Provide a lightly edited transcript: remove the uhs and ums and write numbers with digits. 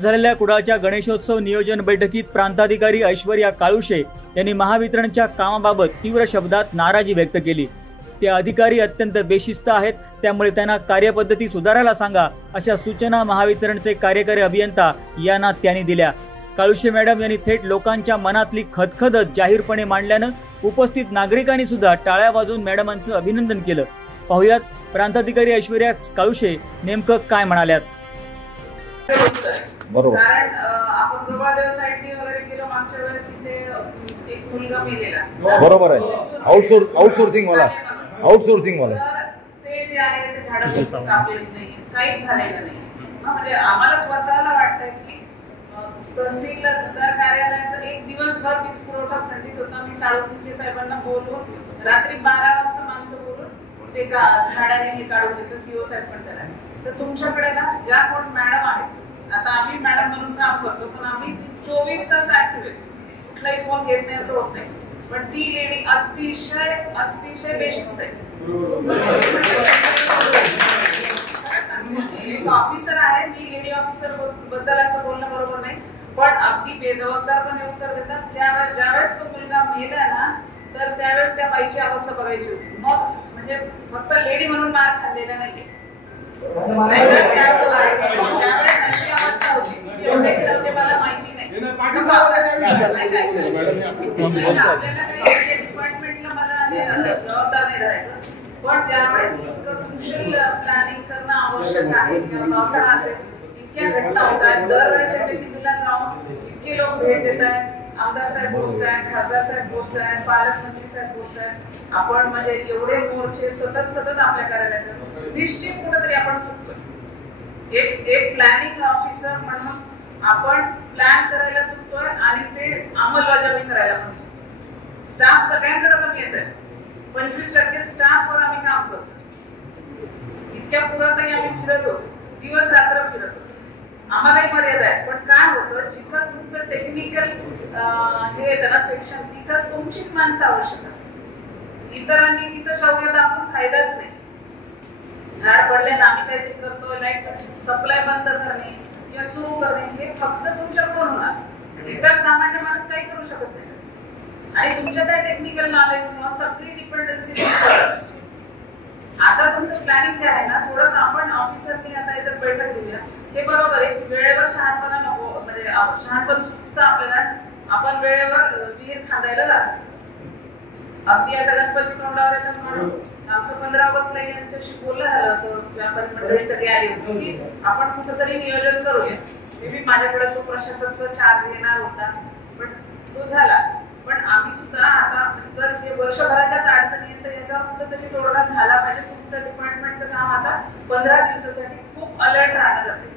झालेल्या कुडाळच्या गणेशोत्सव नियोजन बैठकीत प्रांताधिकारी ऐश्वर्या काळुशे यांनी महावितरणच्या कामाबाबत तीव्र शब्दात नाराजी व्यक्त केली। ते अधिकारी अत्यंत बेशिस्त आहेत, त्यामुळे त्यांना कार्यपद्धती सुधारायला सांगा, अशा सूचना महावितरणचे कार्यकारी अभियंता यांना त्यांनी दिल्या। काळुशे मॅडम यांनी थेट लोकांच्या मनातली खदखदत जाहीरपणे मांडल्यानं उपस्थित नागरिकांनी सुद्धा टाळ्या वाजवून मॅडमांचं अभिनंदन केलं। पाहुयात प्रांताधिकारी ऐश्वर्या काळुशे नेमकं काय म्हणाल्यात। बरोबर, कारण आपण प्रभादेव साईडनी वगैरे गेलो मागच्या वेळेस तिथे एक मुलगा मेलेला। बरोबर आहे, आउटसोर्सिंग वाला ते जे आहे ते झाडं कापलेली नाही, काहीच झालेलं नाही। म्हणजे आम्हाला स्वतःला वाटतंय की तहसीलदार कार्यालयाचं एक दिवसभर वीज पुरवठा खंडित होता। मी साळुंखे साहेबांना बोलवून रात्री 12 वाजता माणसं बोलून ते झाडाने हे काढून घेतलं। सीओ साहेब पण त्याला तर तुमच्याकडे ना ज्या कोण मॅडम आहेत, आता आम्ही मॅडम म्हणून काम करतो पण आम्ही 24 तास ऍक्टिव्ह आहे, कुठलाही फोन घेत नाही असं होत नाही। पण ती लेडी अतिशय बेशिस्त आहे। एक ऑफिसर आहे, मी लेडी ऑफिसर बद्दल असं बोलणं बरोबर नाही, पण अगदी बेजबाबदारपणे उत्तर देतात। ज्यावेळेस तो मुलगा मेला ना तर त्यावेळेस त्या बाईची अवस्था बघायची होती। मग म्हणजे फक्त लेडी म्हणून मार खाल्लेला नाहीये, त्यावेळेस अशी अवस्था होती ते मला माहिती नाही। डिपार्टमेंटला मला जबाबदार नाही धरायचं, पण ज्यावेळेस कुशल प्लॅनिंग करणं आवश्यक आहे किंवा पावसाळा असेल इतक्या घटना होत आहेत, दरवेळेस एमपीसीबीला जाऊन इतके लोक भेट देत आहेत, आमदार साहेब बोलत आहेत, खासदार साहेब बोलत आहेत, पालकमंत्री साहेब बोलत आहेत, आपण म्हणजे एवढे मोर्चे सतत आपल्या कार्यालयात निश्चित कुठेतरी आपण चुकतोय। एक प्लॅनिंग ऑफिसर म्हणून आपण प्लॅन करायला चुकतोय आणि ते अंमलबजावणी करायला पण चुकतोय। स्टाफ सगळ्यांकडे कमी असेल, 25% स्टाफवर आम्ही काम करतो। इतक्या पुरातही आम्ही फिरत होतो, दिवस रात्र फिरत होतो, आम्हालाही मर्यादा आहे। पण काय होतं, जिथं तुमचं टेक्निकल हे येतं ना सेक्शन, तिथं तुमचीच माणसं आवश्यक असतात। इतरांनी तिथं शौर्य दाखवून फायदाच नाही। झाड पडले ना आम्ही काहीतरी करतोय, लाईट सप्लाय बंद करणे किंवा सुरू करणे हे फक्त तुमच्याकडून होणार, इतर सामान्य माणूस काही करू शकत नाही। आणि तुमच्या त्या टेक्निकल नॉलेज किंवा सगळी डिपेंडन्सी आता तुमचं प्लॅनिंग जे आहे ना, थोडंसं आपण ऑफिसरनी आता याच्यात बैठक घेऊया। हे बरोबर आहे, वेळेवर शहाणपणा नको, म्हणजे शहाणपण सुचतं आपल्याला, आपण वेळेवर विहीर खांदायला जातो। अगदी आता गणपती तोंडावर येतात म्हणून आमचं 15 ऑगस्टला यांच्याशी बोलणं झालं होतं, व्यापारी मंडळी सगळे आली होती की आपण कुठंतरी नियोजन करूया। मी माझ्याकडे तो प्रशासनाचा चार्ज घेणार होता, पण तो झाला। पण आम्ही सुद्धा आता जर हे वर्षभराच्याच अडचणी येतं याच्यावर कुठेतरी तोडगा झाला पाहिजे। तुमचं डिपार्टमेंटचं काम आता 15 दिवसासाठी खूप अलर्ट राहणं गरजेचं आहे।